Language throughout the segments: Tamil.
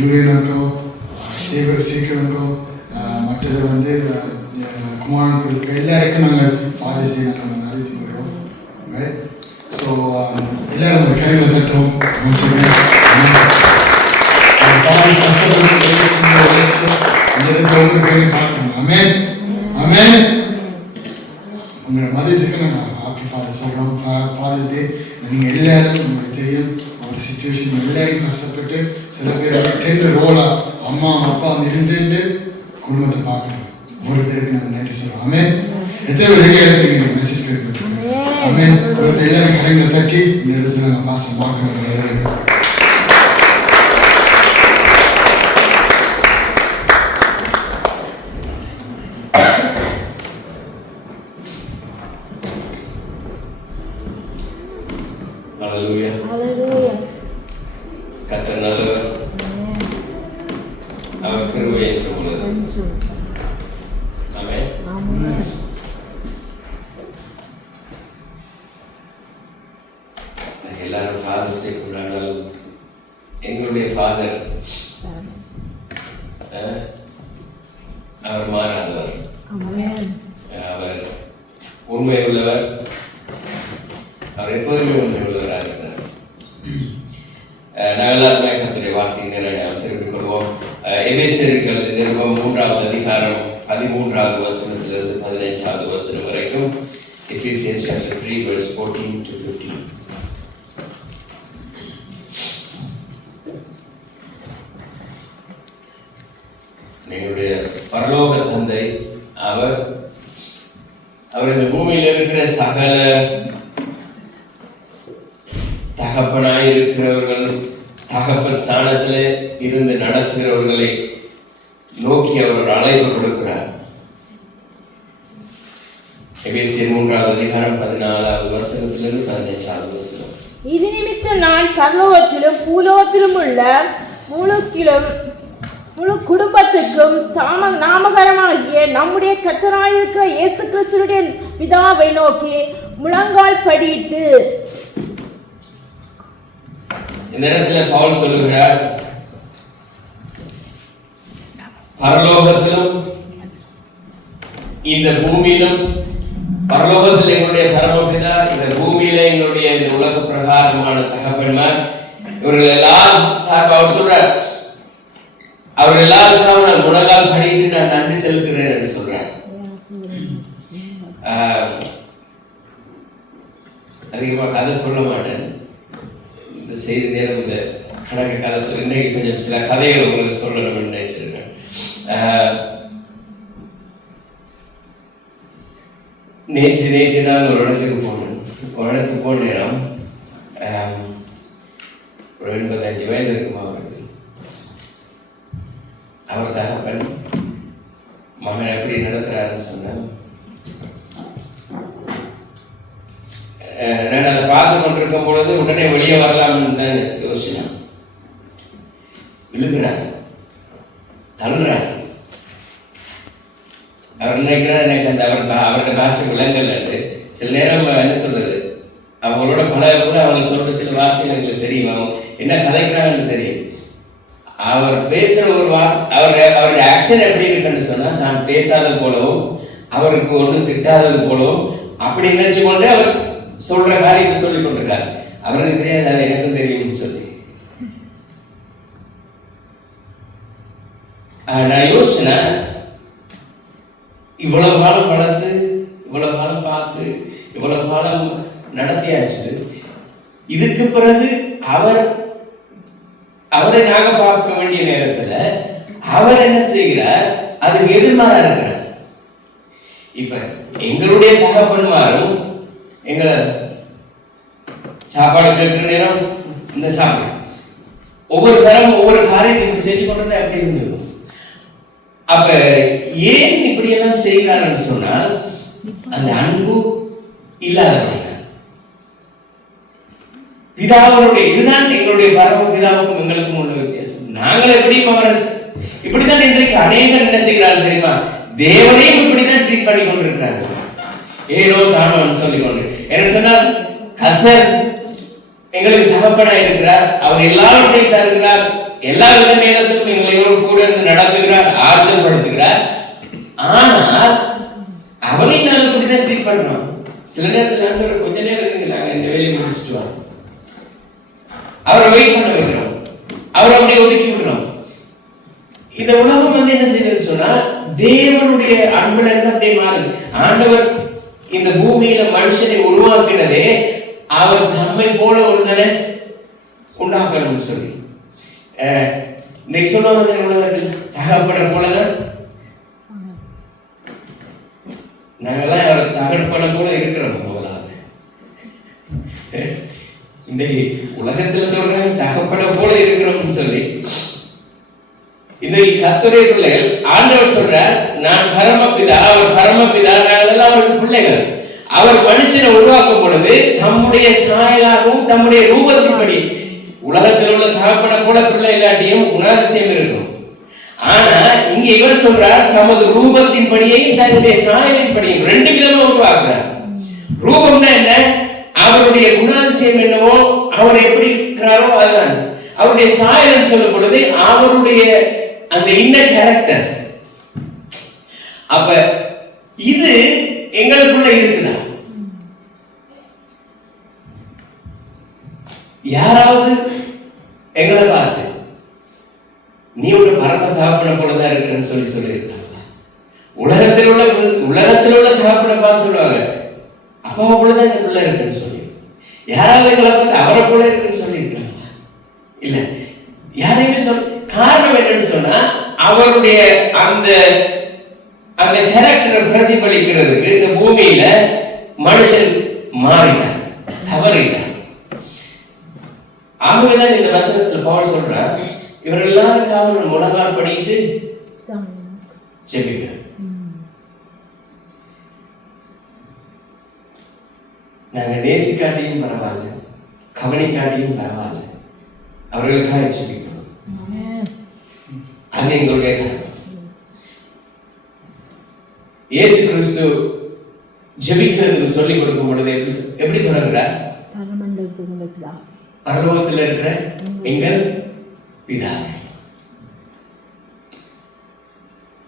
ஜூலியனுக்கோ சீக்கிரனுக்கோ மற்றது வந்து குமாரன் கொடுக்க எல்லாருக்கும் நாங்கள் ஃபாதர்ஸ் டே நாங்கள் அறிவித்து கொள்கிறோம். ரைட். ஸோ எல்லாரும் ஒரு கரைகளை தட்டுறோம். ஃபாதர்ஸ் கஷ்டப்பட்டு அந்த இடத்துல ஒவ்வொரு பேரையும் பார்க்கணும். அமேன் அமேன். உங்களோட மதர்ஸுக்கு நாங்கள் ஹாப்பி ஃபாதர்ஸ் சொல்கிறோம். ஃபாதர்ஸ் டே நீங்கள் எல்லாரும் உங்களுக்கு தெரியும் ஒரு சுச்சுவேஷன் எல்லாரும் கஷ்டப்பட்டு சில பேர் டென்ட் ரோலாக அம்மா அப்பா இருந்துட்டு குடும்பத்தை பார்க்குறாங்க. ஒரு பேருக்கு நாங்கள் நன்றி சொல்கிறோம். அமேன். எத்தனை பேர் ரெடியாக இருக்கிறீங்க மெசேஜ் கேட்குறது? அமேன். ஒரு எல்லாரும் கரைகளை தட்டி இந்த இடத்துல நாங்கள் பாசம் பார்க்கணும். Hallelujah. Hallelujah. கர்த்தர் நல்லவர். அவர் கிருபை என்றும் உள்ளது. ஆமென். ஆமென். எல்லாரும் ஃபாதர்ஸ் டே கொண்டாடினால் எங்களுடைய ஃபாதர் அவர் மாறாதவர். அவர் உண்மை உள்ளவர். அவர் எப்போதுமே உண்மை உள்ளவராக இருக்கிறார். நாங்கள் எல்லாருமே கர்த்தருடைய வார்த்தையை திருப்பிக் கொள்வோம். எபேசியருக்கு எழுதிய நிருபம் 3வது அதிகாரம் 13வது வசனத்திலிருந்து 15வது வசனம் வரைக்கும். Ephesians chapter 3 verse 14 to 15. எங்களுடைய பரலோக தந்தை அவர் இந்த பூமியில் இருக்கிற சகல தகப்பனாய் இருக்கிறவர்கள், தகப்பன் ஸ்தானத்தில் இருந்து நடத்துகிறவர்களை நோக்கி அவர் ஒரு அழைப்பு கொடுக்கிறார். எபேசியர் 3வது அதிகாரம் 14வது வசனத்திலிருந்து 15வது வசனம். இது நிமித்தம் நான் பரலோகத்திலும் பூலோகத்திலும் உள்ள முழு குடும்பத்துக்கும் நாமகரமாகிய நம்முடைய கர்த்தராயிருக்கிற இயேசு கிறிஸ்துவின் பிதாவை நோக்கி முழங்கால் படியிட்டு. இந்த இடத்துல பவுல் சொல்லுகிறார், பரலோகத்திலும் இந்த பூமியிலும், பரலோகத்தில் எங்களுடைய பரமபிதா, இந்த பூமியில எங்களுடைய இந்த உலக பிரகாரமான தகப்பன்மார், இவர்கள் எல்லாரும் அவர் சொல்றார், அவர் எல்லாருக்கும் நான் முழங்கால் படிட்டு நான் நன்றி செலுத்துகிறேன் என்று சொல்றார். அதிகமா கதை சொல்ல மாட்டேன். இந்த செய்தி நேரம் இந்த கணக்கு கதை சொல்ல இன்னைக்கு கொஞ்சம் சில கதைகள் உங்களுக்கு சொல்லணும்னு நினைச்சிருக்கேன். நேற்று நான் ஒரு இடத்துக்கு போன நேரம் ஒரு 85 வயது இருக்குமா அவருக்கு. அவர் தகப்பன் மகன் எப்படி நடத்துறாருன்னு சொன்னேன். நான் அதை பார்த்து கொண்டிருக்கும் பொழுது உடனே வெளியே வரலாம்னு தான் யோசிச்சேன். விழுகிறார், தள்ளுறார். அவர் நினைக்கிறார் எனக்கு அந்த அவருடைய பாஷை விலங்கல். சில நேரம் என்ன சொல்றது, அவங்களோட பல கூட அவங்க சொல்ற சில வார்த்தைகள் எங்களுக்கு தெரியும், அவங்க என்ன கதைக்கிறாங்கன்னு தெரியும். அவர் பேசுற ஒரு அவருடைய ஆக்ஷன் எப்படி இருக்குன்னு சொன்னா, தான் பேசாத போலவும் அவருக்கு ஒன்றும் திட்டாதது போலவும் அப்படி நினைச்சு கொண்டு அவர் சொல்ற காரியத்தை சொல்லிக் கொண்டிருக்காரு. அவருக்கு தெரியாது, அது எனக்கும் தெரியும்னு சொல்லி. நான் யோசிச்சேன், இவ்வளவு காலம் வளர்த்து, இவ்வளவு காலம் பார்த்து, இவ்வளவு காலம் நடத்தியாச்சு. இதுக்கு பிறகு அவரை நாங்க பார்க்க வேண்டிய நேரத்துல அவர் என்ன செய்கிறார், அதுக்கு எதிர்மாறா இருக்கிறார். இப்ப எங்களுடைய தகப்பன்மாரும் எங்களை சாப்பாடு கேட்கிற நேரம் இந்த சாப்பாடு ஒவ்வொரு தரம் ஒவ்வொரு காரியத்தை இப்படி செஞ்சு கொண்டு அப்படி இருந்திருக்கும். அப்ப ஏன் இப்படி எல்லாம் செய்கிறான்னு சொன்னால் அந்த அன்பு இல்லாதவர்கள். பிதாவனுடைய இதுதான் எங்களுடைய பரம பிதாவுக்கும் எங்களுக்கும் உள்ள வித்தியாசம். நாங்கள் எப்படியும் அவரை இப்படித்தான் இன்றைக்கு அநேகர் என்ன செய்கிறார்கள் தெரியுமா, தேவனையும் இப்படிதான் ட்ரீட் பண்ணி கொண்டிருக்கிறார்கள். ஏனோ தானோ சொல்லிக்கொண்டு என்ன சொன்னால், கர்த்தர் எங்களுக்கு தகப்பனா இருக்கிறார், அவர் எல்லாவற்றையும் தருகிறார், எல்லா வித நேரத்திலும் எங்களோடு கூட இருந்து நடத்துகிறார், ஆறுதல் படுத்துகிறார். ஆனால் அவரையும் நாங்கள் இப்படிதான் ட்ரீட் பண்றோம். சில நேரத்தில் கொஞ்ச நேரம் இருக்கு, நாங்க இந்த வேலையை முடிச்சுட்டு வரோம், அவரை வெயிட் பண்ண வைக்கிறோம், அவரை அப்படியே ஒதுக்கி விடுறோம். இந்த உலகம் என்ன செய்யுதுன்னு சொன்னா தேவனுடைய அன்புல இருந்து அப்படியே மாறுது. ஆண்டவர் இந்த பூமியில மனுஷனை உருவாக்கினதே அவர் தம்மை போல ஒருத்தனை உண்டாக்கணும்னு சொல்லி. இன்னைக்கு சொல்லுவாங்க உலகத்தில் தகப்பட போலதான் நாங்கெல்லாம் அவர் தகப்பட போல இருக்கிறோம். முதலாவது இன்னைக்கு உலகத்துல சொல்றாங்க தகப்பட போல இருக்கிறோம்னு சொல்லி. இன்றைக்கு கர்த்தருடைய பிள்ளைகள், ஆண்டவர் சொல்றார் நான் பரமபிதா, அவர் பரமபிதா, நாங்கள் எல்லாம் அவருக்கு பிள்ளைகள். அவர் மனுஷனை உருவாக்கும் பொழுது தம்முடைய சாயலாகவும் தம்முடைய ரூபத்தின்படி, உலகத்தில் உள்ள தகப்பட போல பிள்ளை இல்லாட்டியும் குணாதிசயம் இருக்கும். ஆனா இங்க இவர் சொல்றார் தமது ரூபத்தின்படியையும் தன்னுடைய சாயலின்படியும் ரெண்டு விதமா உருவாக்குறார். ரூபம்னா என்ன? அவருடைய குணாதிசயம் என்னவோ, அவர் எப்படி இருக்கிறாரோ அதுதான். அவருடைய சாயல் சொல்லும் பொழுது அவருடைய அந்த இன்னர் கேரக்டர். அப்ப இது எங்களுக்குள்ள இருக்குதா? யாராவது எங்களை பார்த்து நீ ஒரு பரம தகப்பனை போலதான் இருக்கிறன்னு சொல்லியிருக்காங்க. உலகத்தில் உள்ள தகப்பனை பார்த்து சொல்லுவாங்க அப்பாவை போலதான் இந்த பிள்ளை இருக்குன்னு சொல்லி. யாராவது எங்களை பார்த்து அவரை போல இருக்குன்னு சொல்லியிருக்காங்க? இல்ல, யாரையுமே சொல்ல. காரணம் என்னன்னு சொன்னா அவருடைய அந்த அந்த கேரக்டரை பிரதிபலிக்கிறதுக்கு இந்த பூமியில மனுஷன் மாறிட்டான், தவறிட்டான். ஆகவேதான் இந்த வசனத்துல பவுல் சொல்றார் இவர் எல்லாருக்காக முழங்கால் படிட்டு ஜெபிக்கிறார். நாங்க நேசிக்காட்டியும் பரவாயில்ல, கவனிக்காட்டியும் பரவாயில்ல, அவர்களுக்காக ஜெபிக்கணும். அது எங்களுடைய கடமை. இயேசு கிறிஸ்து ஜெபிக்கிறதுக்கு சொல்லிக் கொடுக்கும் பொழுது எப்படி தொடங்குறார்? பரலோகத்தில் இருக்கிற எங்கள் பிதாவே.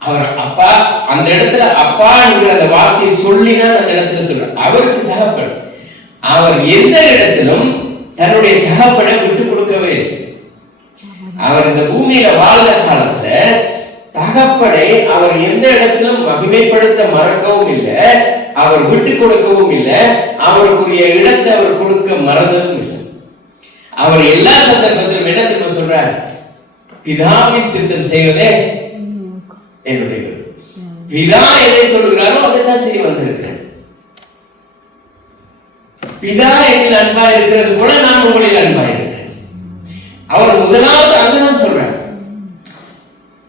அவர் அப்பா, அந்த இடத்துல அப்பா என்கிற அந்த வார்த்தையை சொல்லிதான் அந்த இடத்துல சொல்றார். அவருக்கு தகப்பன். அவர் எந்த இடத்திலும் தன்னுடைய தகப்பனை விட்டு கொடுக்கவே இல்லை. அவர் இந்த பூமியில வாழ்ந்த காலத்துல தகப்பனை அவர் எந்த இடத்திலும் மகிமைப்படுத்த மறக்கவும் இல்லை, அவர் விட்டு கொடுக்கவும் இல்லை, அவருக்குரிய இடத்தை அவர் கொடுக்க மறந்ததும் இல்லை. அவர் எல்லா சந்தர்ப்பத்திலும் என்ன திரும்ப சொல்றார்? பிதாவின் சித்தம் செய்வதே என்னுடைய. பிதா எதை சொல்கிறாரோ அதை தான் செய்ய வந்திருக்கிறேன். பிதா என்னில் அன்பா இருக்கிறது போல நான் உங்களில் அன்பா இருக்கிறேன். அவர் முதலாவது அங்கதான் சொல்றார்,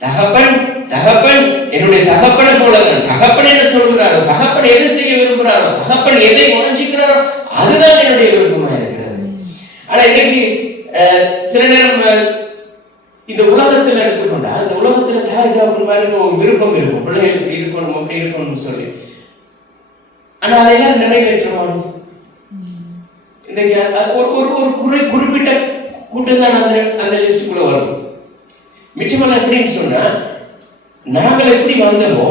தகப்பன் தகப்பன் என்னுடைய தகப்பனை போல. தகப்பன் என்ன சொல்கிறாரோ, தகப்பன் எதை செய்ய விரும்புகிறாரோ, தகப்பன் எதை முயற்சிக்கிறாரோ அதுதான் என்னுடைய விருப்பமா இருக்கிறது. ஆனா இன்னைக்கு சில நேரம் இந்த உலகத்தில் எடுத்துக்கொண்டா, இந்த உலகத்துல தாய் தகப்பன் மாதிரி ஒரு விருப்பம் இருக்கும், பிள்ளைகள் இப்படி இருக்கணும் அப்படி இருக்கணும்னு சொல்லி. ஆனா அதெல்லாம் நிறைவேற்றுவாங்க. இன்னைக்கு ஒரு குறிப்பிட்ட கூட்டம் தான் அந்த லிஸ்டுக்குள்ள வரும். மிச்சமெல்லாம் எப்படின்னு சொன்னா, நாங்கள் எப்படி வந்தோமோ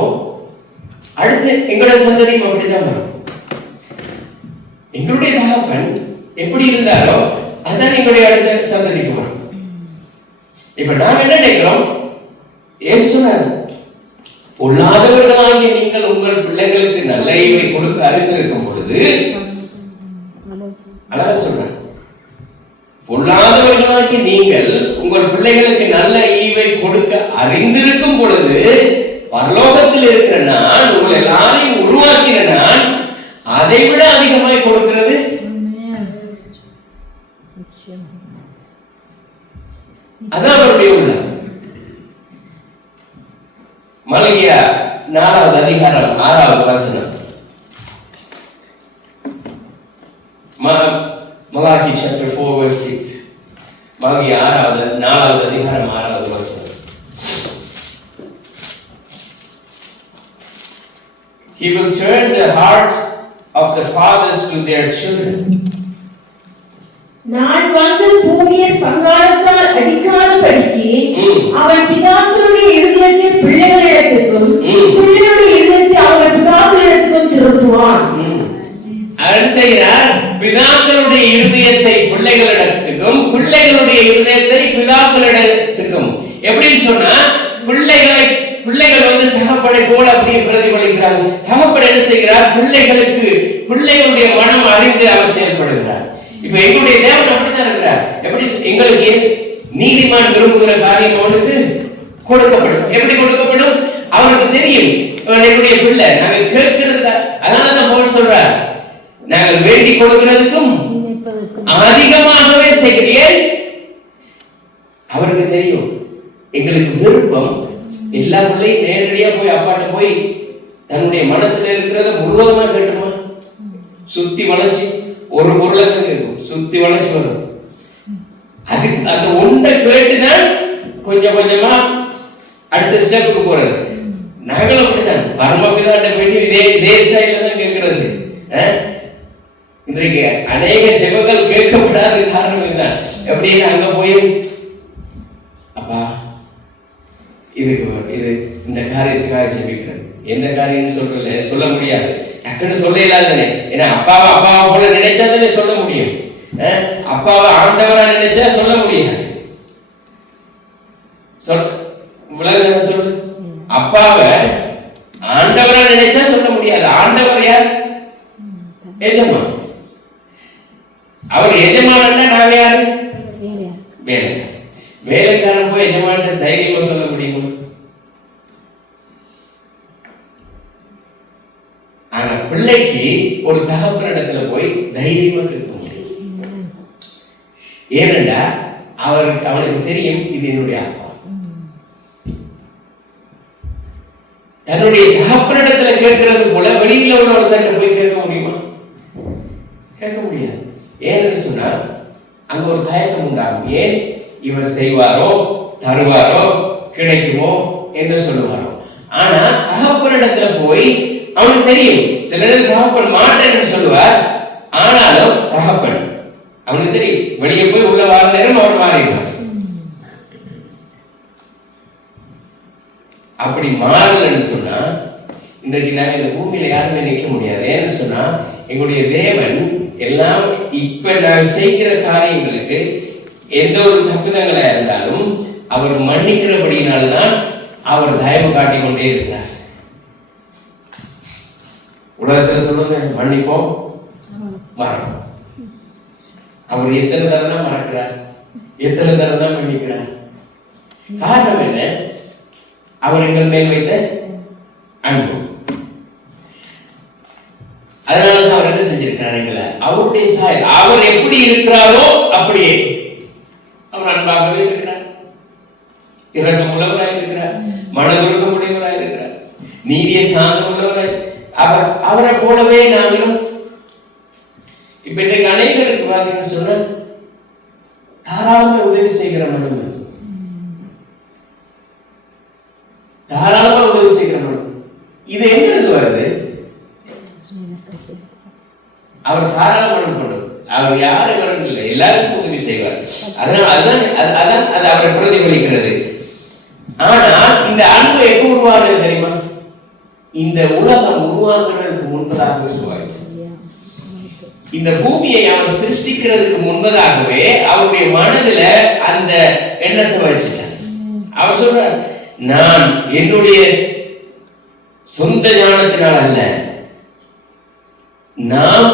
அடுத்து எங்களுடைய சந்ததியும் அப்படித்தான் வரும். எங்களுடைய தகப்பன் எப்படி இருந்தாரோ அதுதான் எங்களுடைய அடுத்த சந்ததிக்கு வரும். இப்ப நாம் என்ன நினைக்கிறோம்? இயேசு சொன்னார், பொல்லாதவர்களாகிய நீங்கள் உங்கள் பிள்ளைகளுக்கு நல்ல ஈவை கொடுக்க அறிந்திருக்கும் பொழுது, அழகா சொல்றார், பொல்லாதவர்களாகிய நீங்கள் உங்கள் பிள்ளைகளுக்கு நல்ல ஈவை கொடுக்க அறிந்திருக்கும் பொழுது, பரலோகத்தில் இருக்கிற நான், உங்களை எல்லாரையும் உருவாக்கின நான், அதை விட அதிகமாய் கொடுக்கிறது. அதான் அவருடைய உள்ளம். மல்கியா 4வது அதிகாரம் 6வது வசனம். Malachi chapter 4 verse 6. மல்கியா 4வது அதிகாரம் 6வது வசனம். He will turn the hearts of the fathers to their children. நான் வந்து பூமியை சங்காரத்தால் அடிக்காதபடிக்கு அவன் பிதாக்களுடைய இருதயத்தை பிள்ளைகளிடத்துக்கும் பிள்ளைகளுடைய இருதயத்தை அவர்கள் பிதாக்களிடத்துக்கும் திருப்புவான். அவர் செய்கிறார், பிதாக்களுடைய இருதயத்தை பிள்ளைகளிடத்துக்கும் பிள்ளைகளுடைய இருதயத்தை பிதாக்களிடத்துக்கும். எப்படின்னு சொன்னா, பிள்ளைகள் வந்து தகப்பனை போல அப்படியே பிரதிபலிக்கிறாங்க. தகப்பன் என்ன செய்கிறார்? பிள்ளைகளுடைய மனம் அறிந்து அவர் செயல்படுகிறார். இப்ப எங்களுடைய தேவன் அப்படித்தான் இருக்கிறார். எப்படி எங்களுக்கு நீதிமான் விரும்புகிற காரியம் அவனுக்கு கொடுக்கப்படும். எப்படி கொடுக்கப்படும்? அவருக்கு தெரியும் என்னுடைய பிள்ளை நாங்க கேட்கிறது. அதனாலதான் பவுல் சொல்றார், நாங்கள் வேண்டிக் கொடுக்கிறதுக்கும் அதிகமாகவே செய்கிறேன். அவருக்கு தெரியும் எங்களுக்கு விருப்பம். எல்லா பிள்ளையும் நேரடியா போய் அப்பாட்ட போய் தன்னுடைய மனசுல இருக்கிறத முழுவதுமா கேட்டுமா? சுத்தி வளைச்சு ஒரு பொருளை கேட்கும், சுத்தி வளைச்சு வரும். அதுக்கு அந்த ஒன்றை கேட்டுதான் கொஞ்சம் கொஞ்சமா அடுத்த ஸ்டெப்புக்கு போறது. நாங்களும் அப்படித்தான் பரமபிதாட்ட போயிட்டு இதே ஸ்டைல தான் கேட்கறது. இன்றைக்கு அநேக செவங்கள் கேட்கப்படாத காரணம் இதுதான். எப்படின்னு அங்க போய் அப்பா இது இந்த காரியத்துக்காக ஜெபிக்கிறது. எந்த காரியம்னு சொல்ல முடியாது, டக்குன்னு சொல்ல இல்லாதானே. ஏன்னா அப்பாவை போல நினைச்சா தானே சொல்ல முடியும். அப்பாவை ஆண்டவரா நினைச்சா சொல்ல முடியாது. சொல்லு, அப்பாவை ஆண்டவரா நினைச்சா சொல்ல முடியாது. ஆண்டவர் யார்? எஜமான். அவர் எஜமானன்னா நாங்க யாரு? வேலைக்காரன். வேலைக்காரன் போய் எஜமான தைரியமா சொல்ல முடியுமா? ஆனா பிள்ளைக்கு ஒரு தகப்பனிடத்துல போய் தைரியமா கேட்க முடியும். ஏனென்றா அவனுக்கு தெரியும் இது என்னுடைய அப்பா. தன்னுடைய தகப்பனிடத்துல கேட்கறது போல வெளியில உள்ள ஒருத்தட்ட போய் கேட்க முடியுமா? கேட்க முடியாது. ஏன்னு சொன்னா அங்க ஒரு தயக்கம் உண்டாகும். ஏன் இவர் செய்வாரோ, தருவாரோ, கிடைக்குமோ என்ன சொல்லுவாரோ. ஆனா தகப்பனிடத்துல போய் அவனுக்கு தெரியும். சில நேரம் தகப்பன் மாட்டேன்னு சொல்லுவார், ஆனாலும் தகப்பன் அவனுக்கு தெரியும். வெளியே போய் உள்ள வார நேரம் அவர் மாறிடுவார். அப்படி மாறலன்னு சொன்னா இன்றைக்கு நாங்க இந்த பூமியில யாருமே நிற்க முடியாது. ஏன்னு சொன்னா எங்களுடைய தேவன் எல்லாம் இப்ப நான் செய்கிற காரியங்களுக்கு எந்த ஒரு தப்புதங்களா இருந்தாலும் அவர் மன்னிக்கிறபடினால்தான் அவர் தயவு காட்டிக் கொண்டே இருக்கிறார். உலகத்துல சொல்றது மன்னிப்போம் மறப்போம். அவர் எத்தனை தரம் தான் மறக்கிறார், எத்தனை தரம் தான் மன்னிக்கிறார். காரணம் என்ன? அவர் எங்கள் மேல் வைத்த அன்பு. அதனாலதான் அவர் என்ன செஞ்சிருக்கிறார்? எங்களை அவருடைய சாயல், அவர் எப்படி இருக்கிறாரோ அப்படியே அவர் அன்பாகவே இருக்கிறார், இரக்கம் உள்ளவராய் இருக்கிறார், மனதுருக்கம் உடையவராய் இருக்கிறார், நீடிய சாந்தம் உள்ளவராய். அவரை போலவே நாங்களும் இப்ப இன்றைக்கு அனைவருக்கு பார்த்தீங்கன்னு சொன்ன தாராளமா உதவி செய்கிற மனம் இருக்கு. தாராளமா உதவி செய்கிற மனம். இது எங்க இருந்து வருது? அவர் தாராள மனம் கொண்டு, அவர் யாரும் வரணும் இல்லை, எல்லாருக்கும் உதவி செய்வார். அதான் அது அவரை பிரதிபலிக்கிறது. ஆனால் இந்த அன்பு எப்ப உருவானது தெரியுமா? இந்த உலகம் உருவாக்குறதுக்கு முன்பதாகவே உருவாயிடுச்சு. இந்த பூமியை அவர் சிருஷ்டிக்கிறதுக்கு முன்பதாகவே அவருடைய மனதுல அந்த எண்ணத்தை வச்சுட்டார். அவர் சொல்றார், நான் என்னுடைய சொந்த ஞானத்தினால் அல்ல, நாம்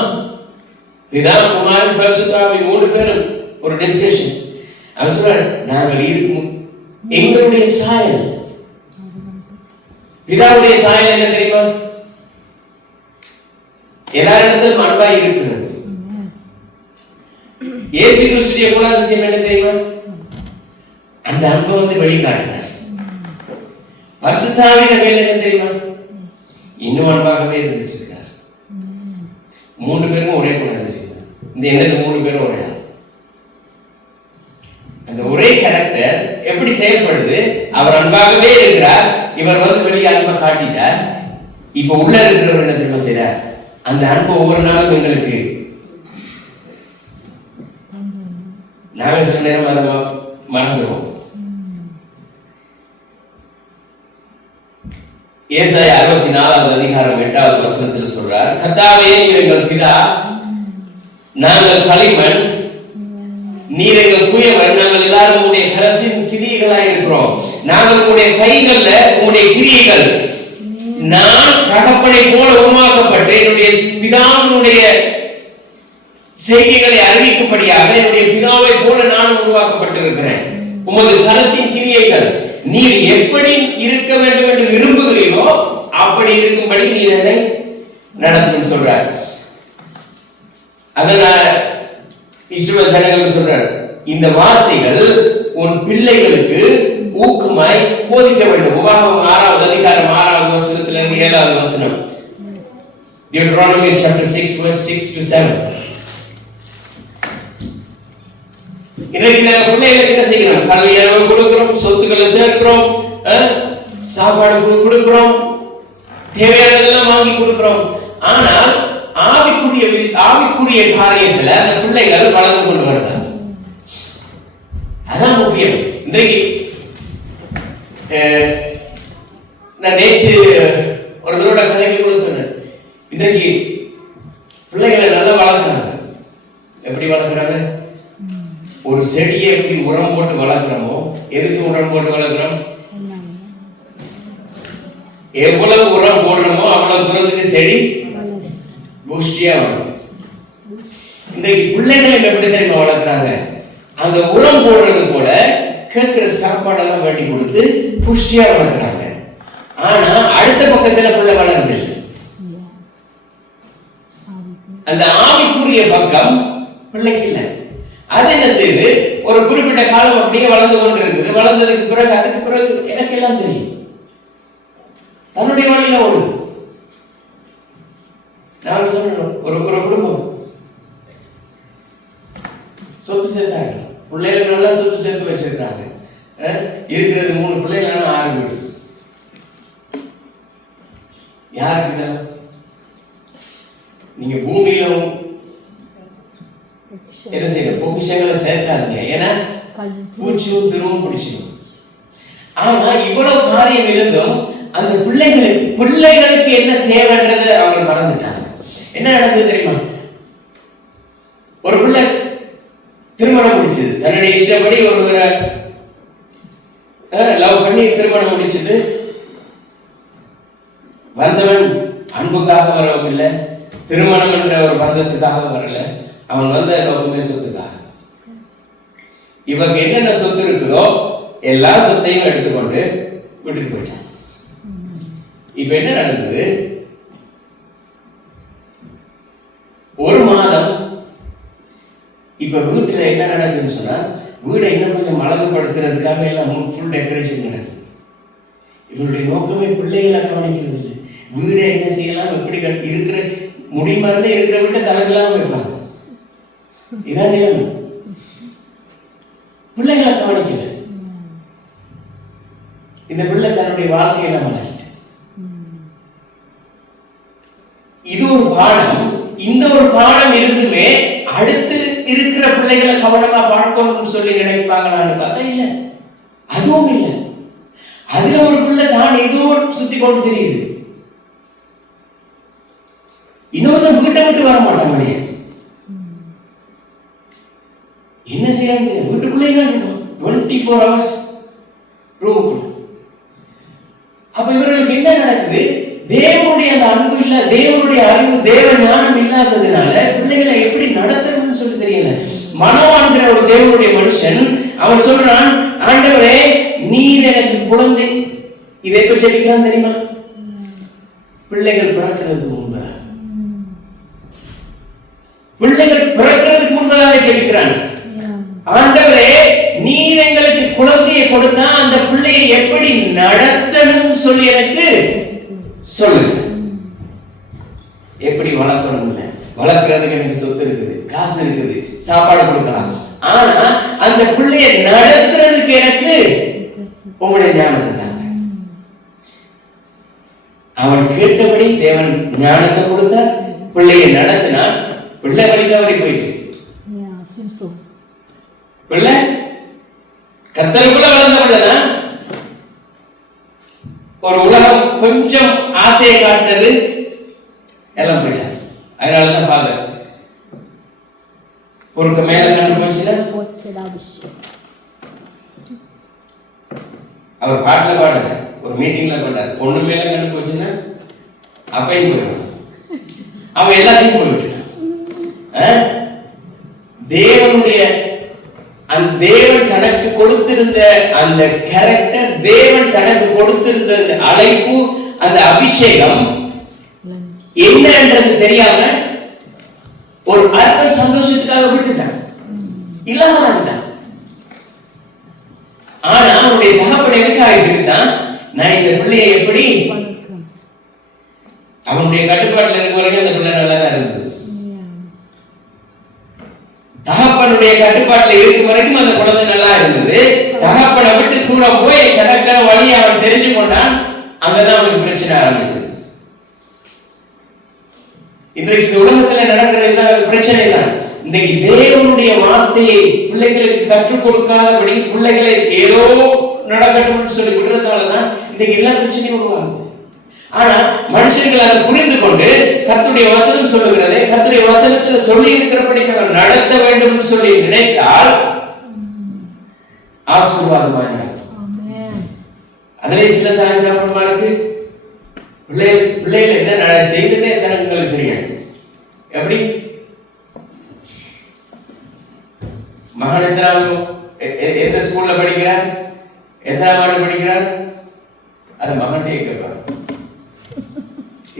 பிதா குமாரன் பரிசுத்தாவி 3 பேரும் ஒரு டிஸ்கஷன். அவர் சொல்றார், நாங்கள் எங்களுடைய சாயல், பிதாவுடைய சாயல் என்ன தெரியுமா? எல்லாரிடத்திலும் அன்பாய் இருக்கிறது. இயேசு கிறிஸ்துவின் குணாதிசயம் என்ன தெரியுமா? அந்த அன்பை வந்து வெளிக்காட்டினார். பரிசுத்தாவின் மேல் என்ன தெரியுமா? இன்னும் அன்பாகவே இருந்துட்டு இருக்கிறார். 3 பேரும் ஒரே குணாதிசயம். இந்த எண்ணத்து 3 பேரும் ஒரே. அந்த ஒரே கேரக்டர் எப்படி செயல்படுது? அவர் அன்பாகவே இருக்கிறார், இவர் வந்து வெளியே அன்பை காட்டிட்டார். இப்ப உள்ள இருக்கிறவர் என்ன தெரியுமா செய்றார்? அந்த அன்பு ஒவ்வொரு நாளும் எங்களுக்கு, நாங்கள் சில நேரம் அதை மறந்துடுவோம். ஏசாயா 64வது அதிகாரம் 8வது வசனத்தில் சொல்றார், கர்த்தாவே நீர் எங்கள் பிதா, நாங்கள் களிமண், நீர் எங்கள் குயவன், நாங்கள் எல்லாரும் உங்களுடைய கரத்தின் கிரியைகளாய் இருக்கிறோம். நாங்கள் உங்களுடைய கைகள்ல உங்களுடைய கிரியைகள். நான் தகப்பனை போல உருவாக்கப்பட்டு என்னுடைய பிதாவினுடைய செய்திகளை அறிவிக்கும்படியாக என்னுடைய பிதாவை போல நானும் உருவாக்கப்பட்டிருக்கிறேன். உமது கரத்தின் கிரியைகள், நீர் எப்படி இருக்க வேண்டும் என்று விரும்புகிறீரோ அப்படி இருக்கும்படி நீர் என்னை நடத்தும் சொல்றார். அதனால இஸ்ரவேல் ஜனங்களுக்கு சொல்றார், இந்த வார்த்தைகள் உன் பிள்ளைகளுக்கு ஊக்கமாய் போதிக்க வேண்டும். உபாகமம் 6வது அதிகாரம் 6வது வசனத்திலிருந்து 7வது வசனம். Deuteronomy chapter 6 verse 6 to 7. இன்னைக்கு நாங்க பிள்ளைகளுக்கு என்ன செய்யறோம்? கல்வி அறிவு கொடுக்கிறோம், சொத்துக்களை சேர்க்கிறோம், சாப்பாடு கொடுக்கிறோம், தேவையானதெல்லாம் வாங்கி கொடுக்கிறோம். ஆனால் ஆவிக்குரிய காரியத்துல அந்த பிள்ளைகள் வளர்ந்து கொண்டு வருகிறாங்க. அதான் முக்கியம். இன்றைக்கு நான் நேற்று ஒரு தடவை கதைக்கு கூட சொன்னேன். இன்றைக்கு பிள்ளைகளை நல்லா வளர்க்குறாங்க. எப்படி வளர்க்குறாங்க? ஒரு செடியை எப்படி உரம் போட்டு வளர்க்கிறோமோ, எதுக்கு உரம் போட்டு வளர்க்கிறோம்? எவ்வளவு உரம் போடுறோமோ அவ்வளவு தூரத்துக்கு செடி புஷ்டியா வரும். இன்றைக்கு பிள்ளைகளை எப்படி தெரியுமா வளர்க்குறாங்க? அந்த உரம் போடுறது போல கேட்கிற சாப்பாடெல்லாம் வேண்டி கொடுத்து புஷ்டியா வளர்க்குறாங்க. ஆனா அடுத்த பக்கத்துல பிள்ளை வளருது இல்லை. அந்த ஆவிக்குரிய பக்கம் பிள்ளைக்கு இல்லை. அது என்ன செய்யுது? ஒரு குறிப்பிட்ட காலம் அப்படியே வளர்ந்து கொண்டு இருக்குது. வளர்ந்ததுக்கு பிறகு அதுக்கு பிறகு எனக்கு எல்லாம் தெரியும், தன்னுடைய வழியில ஓடுது. நான் சொன்னேன், ஒரு குடும்பம் சொத்து சேர்த்தாங்க, பிள்ளைகள் நல்லா சொத்து சேர்த்து வச்சிருக்காங்க. இருக்கிறது 3 பிள்ளைகள், 6 வீடு. யாருக்கு இதெல்லாம்? நீங்க பூமியில என்ன செய்யணும்? பொக்கிஷங்களை சேர்க்காதீங்க. ஏன்னா பூச்சியும் திரும்பவும் பிடிச்சிடும். ஆனா இவ்வளவு காரியம் இருந்தும் அந்த பிள்ளைகளுக்கு என்ன தேவைன்றதை அவங்க மறந்துட்டாங்க. என்ன நடந்தது தெரியுமா? ஒரு பிள்ளை திருமணம் முடிச்சது, தன்னுடைய இஷ்டப்படி ஒருவரை லவ் பண்ணி திருமணம் முடிச்சது. வந்தவன் அன்புக்காக வரவும் இல்லை, திருமணம் என்ற ஒரு பந்தத்துக்காக வரல. அவன் வந்த நோக்கமே சொத்துக்காக. இவங்க என்னென்ன சொத்து இருக்குதோ எல்லா சொத்தையும் எடுத்துக்கொண்டு விட்டுட்டு போயிட்டான். இப்ப என்ன நடக்குது? ஒரு மாதம் இப்ப வீட்டுல என்ன நடக்குதுன்னு சொன்னா, வீடை இன்னும் கொஞ்சம் அழகுபடுத்துறதுக்காக எல்லாம் ஃபுல் டெக்கரேஷன் நடக்குது. இவருடைய நோக்கமே பிள்ளைகளை கவனிக்கிறது இல்லை. வீடை என்ன செய்யலாம், எப்படி இருக்கிற முடிமறந்து இருக்கிற வீட்டை தலகலாம் வைப்பாங்க. இதான் நிலைமை. பிள்ளைகளை கவனிக்கல. இந்த பிள்ளை தன்னுடைய வாழ்க்கையில மாறிட்டு. இது ஒரு பாடம். இந்த ஒரு பாடம் இருந்துமே அடுத்து இருக்கிற பிள்ளைகளை கவனமா பார்க்கணும்னு சொல்லி நினைப்பாங்களான்னு பார்த்தா இல்ல, அதுவும் இல்லை. அதுல ஒரு பிள்ளை தான் ஏதோ சுத்தி கொண்டு தெரியுது. இன்னொருத்தன் வீட்டை விட்டு வர மாட்டாங்க. என்ன செய்யறாங்க? வீட்டுக்குள்ளே தான் இருக்கும், 24 hours ரூமுக்குள்ள. அப்ப இவர்களுக்கு என்ன நடக்குது? தேவனுடைய அந்த அன்பு இல்ல, தேவனுடைய அறிவு, தேவ ஞானம் இல்லாததுனால பிள்ளைகளை எப்படி நடத்தணும்னு சொல்லி தெரியல. மனோவான்கிற ஒரு தேவனுடைய மனுஷன் அவன் சொல்றான், ஆண்டவரே நீர் எனக்கு குழந்தை. இதை எப்ப ஜெபிக்கிறான் தெரியுமா? பிள்ளைகள் பிறக்கிறதுக்கு முன்பதாக. பிள்ளைகள் பிறக்கிறதுக்கு முன்பதாக ஜெபிக்கிறான். ஆண்டவரே நீர் எங்களுக்கு குழந்தையை கொடுத்தா அந்த பிள்ளையை எப்படி நடத்தணும் சொல்லி எனக்கு சொல்லுங்க. எப்படி வளர்க்கணும்? வளர்க்கறதுக்கு எனக்கு சொத்து இருக்குது, காசு இருக்குது, சாப்பாடு கொடுக்கலாம். ஆனா அந்த பிள்ளையை நடத்துறதுக்கு எனக்கு உங்களுடைய ஞானத்தை தாங்க. அவன் கேட்டபடி தேவன் ஞானத்தை கொடுத்தார். பிள்ளையை நடத்தினான். பிள்ளை வழி தவறி போயிட்டு பிள்ளை ஒரு உலகம் கொஞ்சம் ஆசையை காட்டினது எல்லாம் போயிட்டாங்க. அதனாலதான் ஃபாதர் பொறுக்க மேல கண்டு போச்சுன்னா அவர் பாட்டுல பாடல, ஒரு மீட்டிங்ல பாட்டார். பொண்ணு மேல கண்டு போச்சுன்னா அப்பையும் போயிடும். அவன் எல்லாத்தையும் போய் விட்டுட்டான். தேவனுடைய அந்த தேவன் தனக்கு கொடுத்திருந்த அந்த கேரக்டர், தேவன் தனக்கு கொடுத்திருந்த அந்த அழைப்பு, அந்த அபிஷேகம் என்னன்றது தெரியாம ஒரு அற்ப சந்தோஷத்துக்காக விட்டுட்டான், இல்லாம ஆகிட்டான். ஆனா அவனுடைய தகப்பன் எதுக்காக சொல்லிட்டான், நான் இந்த பிள்ளையை எப்படி அவனுடைய கட்டுப்பாட்டுல இருக்க வரைக்கும் அந்த பிள்ளை நல்லா தான் இருந்தது. தகப்பனுடைய கட்டுப்பாட்டுல இருக்கும் வரைக்கும் அந்த குழந்தை நல்லா இருந்தது. தகப்பனை விட்டு தூரம் போய் தனக்கான வழியை அவன் தெரிஞ்சு கொண்டான். அங்கதான் அவனுக்கு பிரச்சனை ஆரம்பிச்சது. இன்றைக்கு இந்த உலகத்துல நடக்கிறது பிரச்சனை தான். இன்றைக்கு தேவனுடைய வார்த்தையை பிள்ளைகளுக்கு கற்றுக் கொடுக்காதபடி பிள்ளைகளை ஏதோ நடக்கட்டும் சொல்லி விடுறதாலதான் இன்றைக்கு எல்லா பிரச்சனையும் உருவாகுது. ஆனா மனுஷர்கள் அதை புரிந்து கொண்டு கர்த்தருடைய வசனம் சொல்லுகிறதே, கர்த்தருடைய வசனத்துல சொல்லி இருக்கிறபடி நம்ம நடத்த வேண்டும் சொல்லி நினைத்தால் ஆசீர்வாதமாக நடக்கும். அதிலே சில தாய் தகப்பன்மாருக்கு பிள்ளைகள் என்ன செய்ததே தனங்களுக்கு தெரியாது. எப்படி மகன் எந்த ஸ்கூல்ல படிக்கிறார், எத்தனாம் ஆண்டு படிக்கிறார், அது மகன்டே கேட்பார்.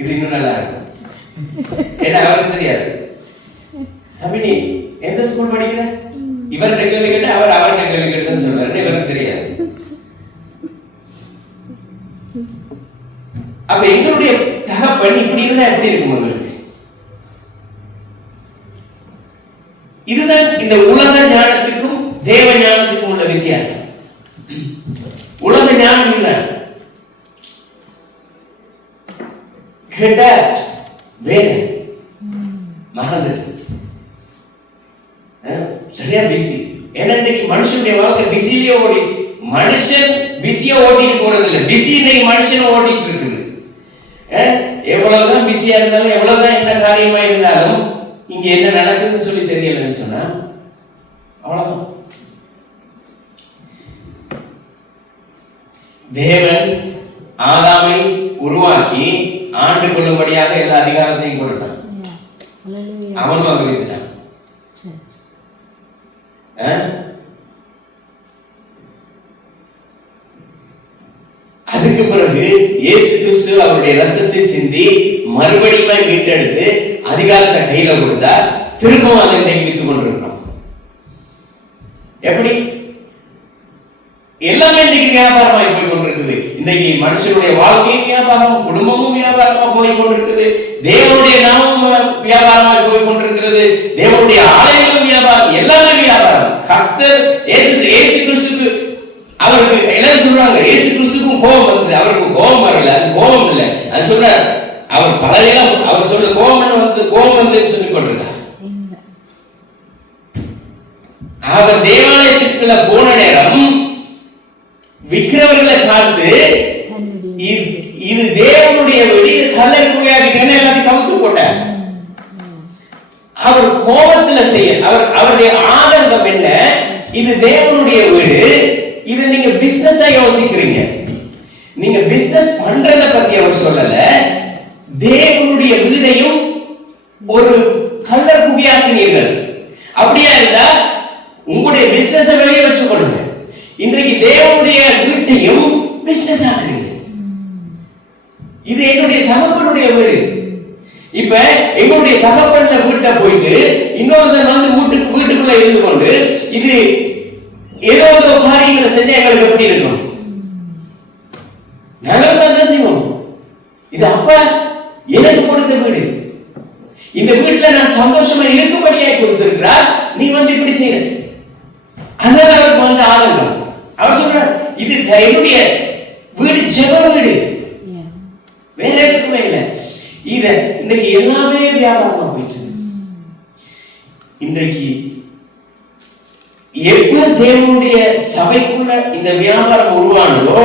இது இன்னும் நல்லா இருக்கும். ஏன்னா அவருக்கு தெரியாது. தம்பி நீ எந்த ஸ்கூல் படிக்கிற, இவர்கிட்ட கேள்வி கேட்டு அவர் அவர்கிட்ட கேள்வி கேட்டுன்னு சொல்றாரு, இவருக்கு தெரியாது. அப்ப எங்களுடைய தகப்பன் இப்படி இருந்தா எப்படி இருக்கும் உங்களுக்கு? இதுதான் இந்த உலக ஞானத்துக்கும் தேவ ஞானத்துக்கும் உள்ள வித்தியாசம். உலக ஞானம் இதுதான். வேலை மறந்துட்டு சரியா பிஸி. ஏன்னா இன்னைக்கு மனுஷனுடைய வாழ்க்கை பிஸிலேயே ஓடி, மனுஷன் பிஸியா ஓட்டிட்டு போறது இல்லை, பிஸி இன்னைக்கு மனுஷன் ஓட்டிட்டு இருக்குது. எவ்வளவுதான் பிஸியா இருந்தாலும், எவ்வளவுதான் என்ன காரியமா இருந்தாலும், இங்க என்ன நடக்குதுன்னு சொல்லி தெரியலன்னு சொன்னா அவ்வளவுதான். தேவன் ஆதாமை உருவாக்கி ஆண்டு கொள்ளும்படியாக எல்லா அதிகாரத்தையும் கொடுத்தான். அவனும் அங்க வித்துட்டான். அதுக்கு பிறகு இயேசு கிறிஸ்து அவருடைய ரத்தத்தை சிந்தி மறுபடியும் மீட்டெடுத்து அதிகாரத்தை கையில கொடுத்தா திரும்பவும் அதை வித்துக் கொண்டிருக்கிறோம். எப்படி எல்லாமே இன்னைக்கு வியாபாரமாய் போய் கொண்டிருக்குது. இன்னைக்கு மனுஷனுடைய வாழ்க்கையும் வியாபாரம், குடும்பமும் வியாபாரமா போய் கொண்டிருக்குது, தேவனுடைய நாமமும் வியாபாரமாய் போய் கொண்டிருக்கிறது, தேவனுடைய ஆலயங்களும் வியாபாரம், எல்லாமே வியாபாரம். கர்த்தர் இயேசு கிறிஸ்துக்கு அவருக்கு எல்லாரும் சொல்றாங்க, இயேசு கிறிஸ்துக்கும் கோபம் வந்தது, அவருக்கு கோபம் வரல, அது கோபம் இல்லை. அது சொல்றார், அவர் பழையெல்லாம் அவர் சொல்ற கோபம் வந்து சொல்லி கொண்டிருக்கார். அவர் தேவாலயத்துக்குள்ள போன நேரம் விக்கிரவர்களை பார்த்து, இது தேவனுடைய வீடு, இது கல்லை குவையாக்கிட்டேன்னு எல்லாத்தையும் கவுத்து போட்டார். அவர் கோபத்துல செய்ய அவருடைய ஆதங்கம் என்ன, இது தேவனுடைய வீடு, இது நீங்க பிசினஸா யோசிக்கிறீங்க. நீங்க பிசினஸ் பண்றத பத்தி அவர் சொல்லல, தேவனுடைய வீடையும் ஒரு கல்லர் குவியாக்கினீர்கள். அப்படியா இருந்தா உங்களுடைய பிசினஸ் வெளியே வச்சுக் கொள்ளுங்க. இன்றைக்கு தேவனுடைய வீட்டையும் பிசினஸ் ஆக்குறீங்க. இது என்னுடைய தகப்பனுடைய வீடு. இப்ப எங்களுடைய தகப்பன்ல வீட்டை போயிட்டு இன்னொருத்தன் வந்து வீட்டுக்குள்ள இருந்து கொண்டு இது ஏதோ காரியங்களை செஞ்சா எங்களுக்கு எப்படி இருக்கும்? நாங்களும் தான் செய்வோம். இது அப்பா எனக்கு கொடுத்த வீடு, இந்த வீட்டுல நான் சந்தோஷமா இருக்கும்படியாய் கொடுத்திருக்கிறார், நீ வந்து இப்படி செய்யற. அதான் அவருக்கு வந்து ஆதங்கம். அவர் சொல்றார், இது என்னுடைய வீடு, ஜெப வீடு, வேற எதுக்குமே இல்லை. இத இன்னைக்கு எல்லாமே வியாபாரமா போயிட்டு. இன்றைக்கு எப்ப தேவனுடைய சபைக்குள்ள இந்த வியாபாரம் உருவானதோ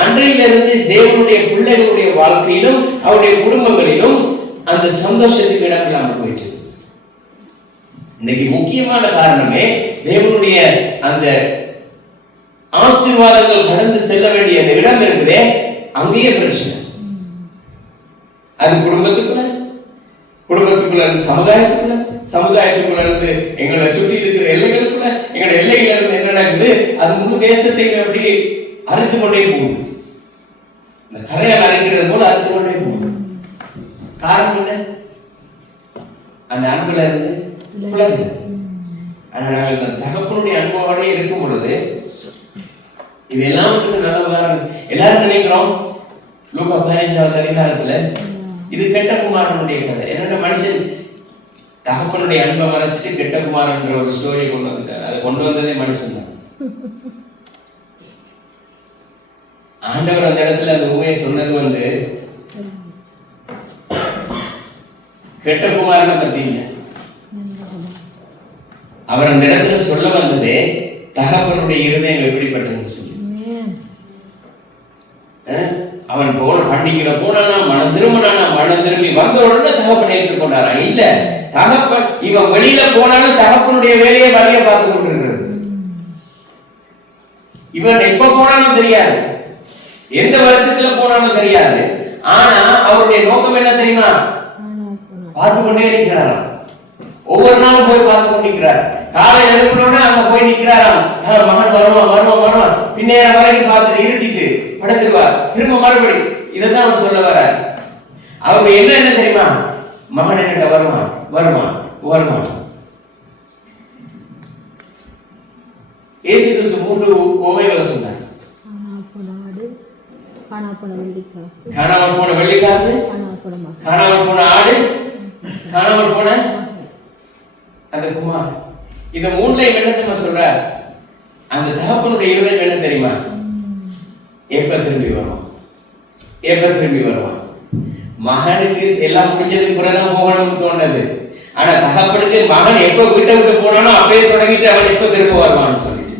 அன்றையிலிருந்து தேவனுடைய பிள்ளைகளுடைய வாழ்க்கையிலும் அவருடைய குடும்பங்களிலும் அந்த சந்தோஷத்துக்கு இடம் இல்லாமல் போயிட்டு. இன்னைக்கு முக்கியமான காரணமே தேவனுடைய அந்த ஆசீர்வாதங்கள் கடந்து செல்ல வேண்டிய அந்த இடம் இருக்குதே, அங்கேயே பிரச்சனை. அது குடும்பத்துக்குள்ள இருந்து சமுதாயத்துக்குள்ள இருந்து எங்களை சுற்றி இருக்கிற எல்லைகளுக்குள்ள, எங்களோட எல்லையில இருந்து என்ன நடக்குது, அது முழு தேசத்தையும் அப்படி அறுத்து கொண்டே போகுது. இந்த கரையால் அரைக்கிறது போல அறுத்து கொண்டே போகுது. காரணம் என்ன? அந்த அன்புல இருந்து விலகுது. ஆனா நாங்கள் இந்த தகப்பனுடைய அன்போட இருக்கும் பொழுது இது எல்லாவற்றுக்கும் நல்ல உதாரணம். எல்லாரும் நினைக்கிறோம் லூக்கா 15வது அதிகாரத்துல இது கெட்ட குமாரனுடைய கதை. என்னென்ன மனுஷன் தகப்பனுடைய அன்பை மறைச்சிட்டு கெட்ட குமாரன்ற ஒரு ஸ்டோரியை கொண்டு வந்துட்டார். அதை கொண்டு வந்ததே மனுஷன் தான். ஆண்டவர் அந்த இடத்துல அந்த உண்மையை சொன்னது கெட்ட குமாரனை பத்தி இல்லை. அவர் அந்த இடத்துல சொல்ல வந்ததே தகப்பனுடைய இருதயம் எப்படிப்பட்டதுன்னு சொல்லி. அவன் போன பண்டிகையில போனானா, மனம் திரும்பி வந்த உடனே தகப்பன் ஏற்றுக்கொண்டாரா? இல்ல, தகப்பன் இவன் வெளியில போனாலும் தகப்பனுடைய வேலையை வழிய பார்த்து கொண்டிருக்கிறது. இவன் எப்ப போனாலும் தெரியாது, எந்த வருஷத்துல போனாலும் தெரியாது. ஆனா அவருடைய நோக்கம் என்ன தெரியுமா? பார்த்து கொண்டே நிற்கிறாராம். ஒவ்வொரு நாளும் போய் பார்த்து கொண்டு நிற்கிறார். காலை எழுப்பினோட அங்க போய் நிற்கிறாராம். மகன் வருவான் பின்னேற வரைக்கும் பார்த்துட்டு இருட்டிட்டு படுத்துருவார். திரும்ப மறுபடி இதைத்தான் அவர் சொல்ல வர்றார். அவருடைய என்ன தெரியுமா? மகன் என்கிட்ட வருவான். இயேசு கிறிஸ்து 3 உவமைகளை சொன்னார். காணாமல் போன வெள்ளிக்காசு, காணாமல் போன ஆடு, காணாமல் போன அந்த குமாரன். இந்த 3லையும் என்ன தெரியுமா சொல்றார்? அந்த தகப்பனுடைய இருதயம் என்ன தெரியுமா? எப்ப திரும்பி வருவான். மகனுக்கு எல்லாம் முடிஞ்சதுக்கு பிறகுதான் போகணும்னு தோணுது. ஆனா தகப்பனுக்கு மகன் எப்ப வீட்டை விட்டு போனானோ அப்படியே தொடங்கிட்டு அவன் எப்ப திரும்ப வருவான்னு சொல்லிட்டு.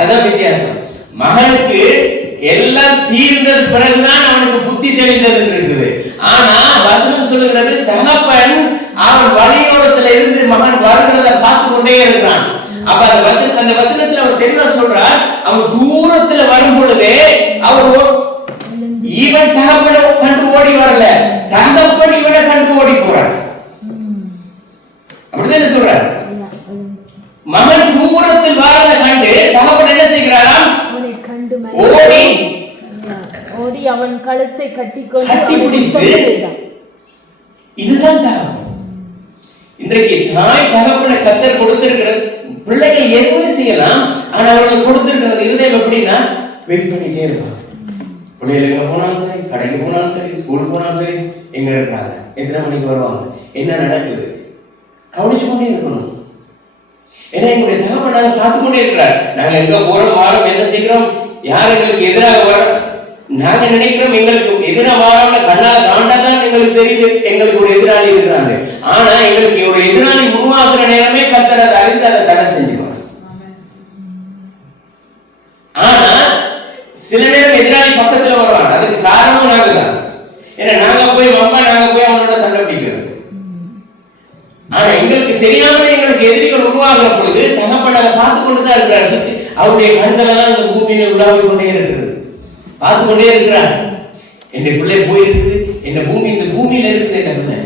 அதான் வித்தியாசம். மகனுக்கு எல்லாம் தீர்ந்தது பிறகுதான் அவனுக்கு புத்தி தெளிந்தது இருக்குது. ஆனா வசனம் சொல்லுகிறது தகப்பன் அவன் வழியோரத்துல இருந்து மகன் வருகிறத பார்த்து கொண்டே இருக்கிறான். அப்ப அந்த வசனத்துல அவர் தெளிவா சொல்றார், அவன் தூரத்துல வரும் பொழுதே அவர் இவன் தகப்பனை கண்டு ஓடி வரல, தகப்பன் இவனை கண்டு ஓடி போறார். அப்படிதான் சொல்றார். மகன் தூரத்தில் வரத கண்டு தகப்பன் என்ன செய்கிறாராம்? ஓடி அவன் கழுத்தை கட்டி பிடித்து. இதுதான் தகப்பன். இன்றைக்கு தாய் தகப்பனை கர்த்தர் கொடுத்திருக்கிற பிள்ளைகள் எதுவுமே செய்யலாம். ஆனா அவர்களுக்கு கொடுத்திருக்கிறது இருதயம் எப்படின்னா வெயிட் பண்ணிட்டே இருப்பாங்க. பிள்ளைகள் எங்க போனாலும் சரி, கடைக்கு போனாலும் சரி, ஸ்கூல் போனாலும் சரி, எங்க இருக்கிறாங்க, எத்தனை மணிக்கு வருவாங்க, என்ன நடக்குது, கவனிச்சு கொண்டே இருக்கணும். ஏன்னா எங்களுடைய தகப்பன் நாங்கள் பார்த்து கொண்டே இருக்கிறார். நாங்க எங்க போறோம், வாரம், என்ன செய்கிறோம், யார் எங்களுக்கு எதிராக வர நாங்க நினைக்கிறோம் எங்களுக்கு எதிராக வாரோம்ல கண்ணால காண்டாதான் எங்களுக்கு தெரியுது எங்களுக்கு ஒரு எதிராளி இருக்கிறாங்க. ஆனா எங்களுக்கு ஒரு எதிராளி உருவாக்குற நேரமே கர்த்தர் அதை அறிந்து அதை தடை செஞ்சுருவாங்க. ஆனா சில நேரம் எதிராளி பக்கத்துல வருவாங்க. அதுக்கு காரணமும் நாங்க தான். ஏன்னா நாங்க போய் அவனோட சண்டை பிடிக்கிறது. ஆனா எங்களுக்கு தெரியாமலே எங்களுக்கு எதிரிகள் உருவாகிற பொழுது தகப்பன் அதை பார்த்து கொண்டுதான் இருக்கிறார். சுத்தி அவருடைய கண்கள் எல்லாம் இந்த பூமியில உலாவிக் கொண்டே இருக்கிறது, பார்த்து கொண்டே இருக்கிறார். என் பிள்ளை போயிருக்குது, என்ன பூமி இந்த பூமியில இருக்குது. என்ன பிள்ளை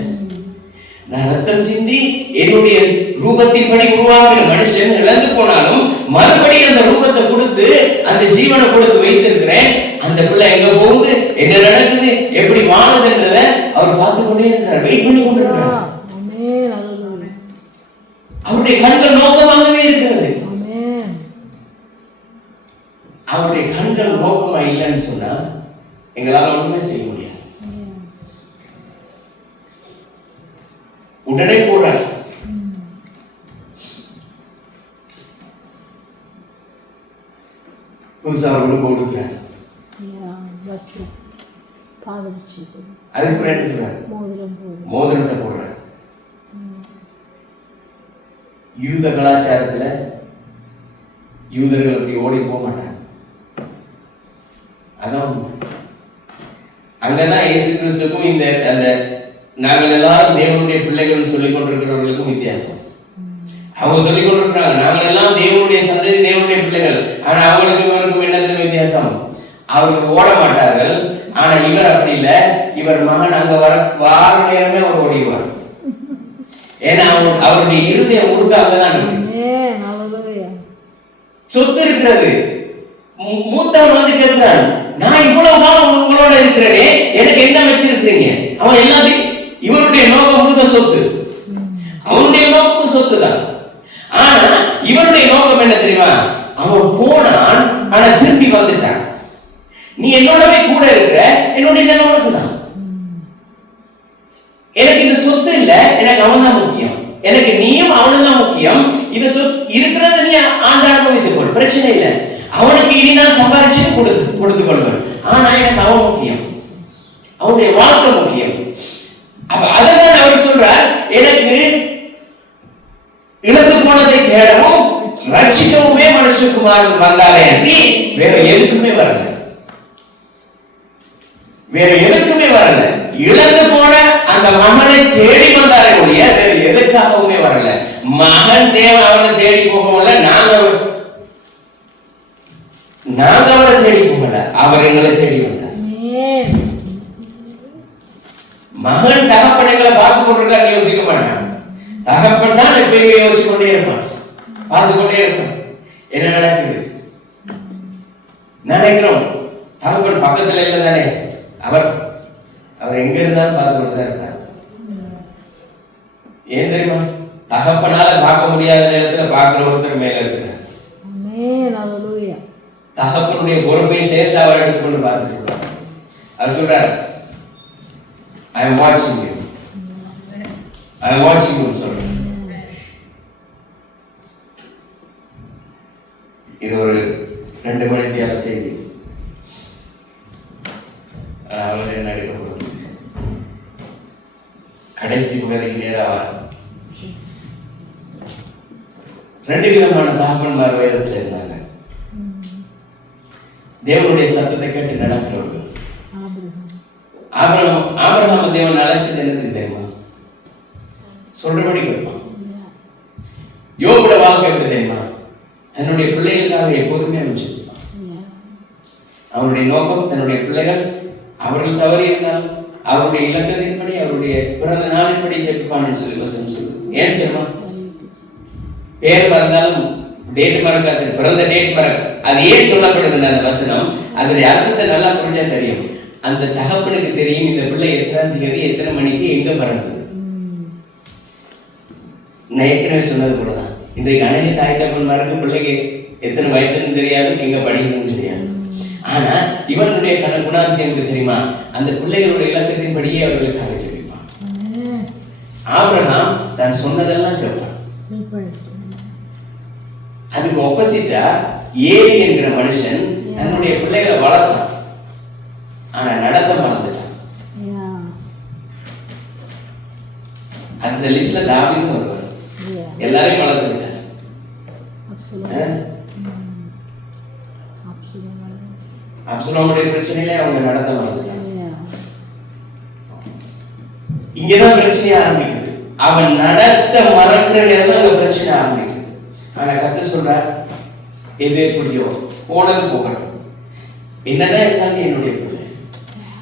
நான் ரத்தம் சிந்தி என்னுடைய ரூபத்தின்படி உருவாக்கின மனுஷன் இழந்து போனாலும் மறுபடியும் அந்த ரூபத்தை கொடுத்து அந்த ஜீவனை கொடுத்து வைத்திருக்கிறேன். அந்த பிள்ளை எங்க போகுது, என்ன நடக்குது, எப்படி வாழுதுன்றத அவர் பார்த்து கொண்டே இருக்கிறார், வெயிட் பண்ணி கொண்டிருக்கிறார். அவருடைய கண்கள் நோக்கமாகவே இருக்கிறது. அவருடைய கண்கள் நோக்கமா இல்லைன்னு சொன்னா எங்களால ஒண்ணுமே செய்ய முடியாது. உடனே போறார். புதுசா அவருக்கு கொடுக்கிறார். அதுக்கு என்ன சொல்றாரு? மோதிரத்தை போடுறார். யூத கலாச்சாரத்துல யூதர்கள் அப்படி ஓடி போக மாட்டாங்க. அதான் அங்கதான் இயேசு கிறிஸ்துக்கும் இந்த அந்த நாங்கள் எல்லாரும் தேவனுடைய பிள்ளைகள் சொல்லிக் கொண்டிருக்கிறவர்களுக்கும் வித்தியாசம். அவங்க சொல்லிக் கொண்டிருக்கிறாங்க நாங்கள் எல்லாம் தேவனுடைய சந்ததி, தேவனுடைய பிள்ளைகள். ஆனா அவங்களுக்கும் இவருக்கும் என்னத்துல வித்தியாசம்? அவர்கள் ஓட மாட்டார்கள். ஆனா இவர் அப்படி இல்லை. இவர் மகன் அங்க வார நேரமே அவர் ஓடிடுவார். ஏன்னா அவருடைய இருதய முழுக்க அங்கதான் இருக்கு. சொத்து இருக்கிறது. மூத்தவன் வந்து கேட்கிறான், நான் இவ்வளவு காலம் உங்களோட இருக்கிறேனே, எனக்கு என்ன வச்சிருக்கிறீங்க? அவன் எல்லாத்தையும், இவனுடைய நோக்கம் முழுக்க சொத்து. அவனுடைய நோக்கம் சொத்து தான். ஆனா இவனுடைய நோக்கம் என்ன தெரியுமா? அவன் போனான், ஆனா திரும்பி வந்துட்டான். நீ என்னோடவே கூட இருக்கிற, என்னுடைய உனக்கு தான். எனக்கு இந்த சொத்து இல்ல, எனக்கு அவன் தான் முக்கியம். எனக்கு நீயும் அவனும் தான் முக்கியம். இது இருக்கிறத நீ ஆண்டு அனுபவித்துக் கொள், பிரச்சனை இல்லை. அவனுக்கு இனி நான் சம்பாதிச்சு கொடுத்துக் கொள்வேன். ஆனா எனக்கு அவன் முக்கியம், அவனுடைய வாழ்க்கை முக்கியம். அப்ப அதான் அவர் சொல்றார், எனக்கு இழந்து போனதை தேடவும் ரட்சிக்கவுமே மனுஷகுமாரன் வந்தாலே அன்றி வேற எதுக்குமே வரல. வேற எதுக்குமே வரல. இழந்து போன அந்த மகனை தேடி வந்தாரே ஒழிய வேற எதுக்காகவுமே வரல. மகன் தேவன் அவனை தேடி போகல, நாங்க அவரை தேடி போகல, அவர் எங்களை தேடி வந்தார். மகன் தகப்பன் எங்களை பார்த்து கொண்டிருக்காரு யோசிக்க மாட்டான். தகப்பன் தான் எப்பயுமே யோசிச்சு கொண்டே இருப்பான், பார்த்து கொண்டே இருப்பான். என்ன நடக்குது நினைக்கிறோம். தகப்பன் பக்கத்துல இல்லை தானே, அவர் எங்க இருந்தாலும் பார்த்து கொண்டுதான் இருப்பார். ஏன் தெரியுமா? தகப்பனால பார்க்க முடியாத நேரத்துல பார்க்கிற ஒருத்தர் மேல இருக்கிறார். தகப்பனுடைய பொறுப்பை சேர்த்து அவர் எடுத்துக்கொண்டு பார்த்துட்டு இருப்பார். அவர் சொல்றார், I am watching you. I am watching you சொல்றார். இது ஒரு 2 மணி நேர செய்தி. அவர் என்ன எடுக்கப்படுது? கடைசி முறைக்கு நேராக 2 விதமான தகப்பன்மார் வேதத்தில் இருந்தாங்க. தேவனுடைய சத்தத்தை கேட்டு நடக்கிறவர்கள். ஆபிரகாம் தேவன் அழைச்சது என்னது தெரியுமா? சொல்றபடி கேட்பான். யோபுட வாழ்க்கை எப்படி தெரியுமா? தன்னுடைய பிள்ளைகளுக்காக எப்போதுமே அமைச்சிருப்பான். அவருடைய நோக்கம் தன்னுடைய பிள்ளைகள் அவர்கள் தவறி இருந்தாலும் அவருடைய இலக்கத்தின்படி, அவருடைய பிறந்த நாளின்படி ஜெபிப்பான்னு சொல்லி வசனம் சொல்லுது. ஏன் சொல்லுமா? பேர் மறந்தாலும் டேட் மறக்காது, பிறந்த டேட் மறக்க. அது ஏன் சொல்லப்படுது அந்த வசனம்? அதனுடைய அர்த்தத்தை நல்லா புரிஞ்சா தெரியும். அந்த தகப்பனுக்கு தெரியும் இந்த பிள்ளை எத்தனாம் தேதி எத்தனை மணிக்கு எங்க பிறந்தது. நான் ஏற்கனவே சொன்னது போலதான், இன்றைக்கு அநேக தாய் தகப்பன்மாருக்கு பிள்ளைக்கு எத்தனை வயசுன்னு தெரியாது, எங்க படிக்கணும்னு தெரியாது. ஆனா இவனுடைய குணாதிசயம் தெரியுமா? அந்த பிள்ளைகளுடைய இலக்கத்தின்படியே அவர்களுக்காக ஜெபிப்பான். ஆபிரகாம் தான் சொன்னதெல்லாம் கேட்பான். அதுக்கு ஆப்போசிட்டா ஏலி என்கிற மனுஷன் தன்னுடைய பிள்ளைகளை வளர்த்தான், ஆனா நடத்த மறந்துட்டான். அந்த லிஸ்ட்ல தாவீதும் வருவார். எல்லாரையும் வளர்த்து விட்டார். அப்சலோமுடைய பிரச்சனையிலே அவங்க நடத்த மறந்துட்டாங்க. இங்கதான் பிரச்சனை ஆரம்பிக்குது. அவன் நடத்த மறக்கிற நேரம் தான் அங்க பிரச்சனை ஆரம்பிக்குது. ஆனா கர்த்தர் சொல்றார், எது எப்படியோ போனது போகட்டும், என்னதான் இருந்தாலும் என்னுடைய பிள்ளை.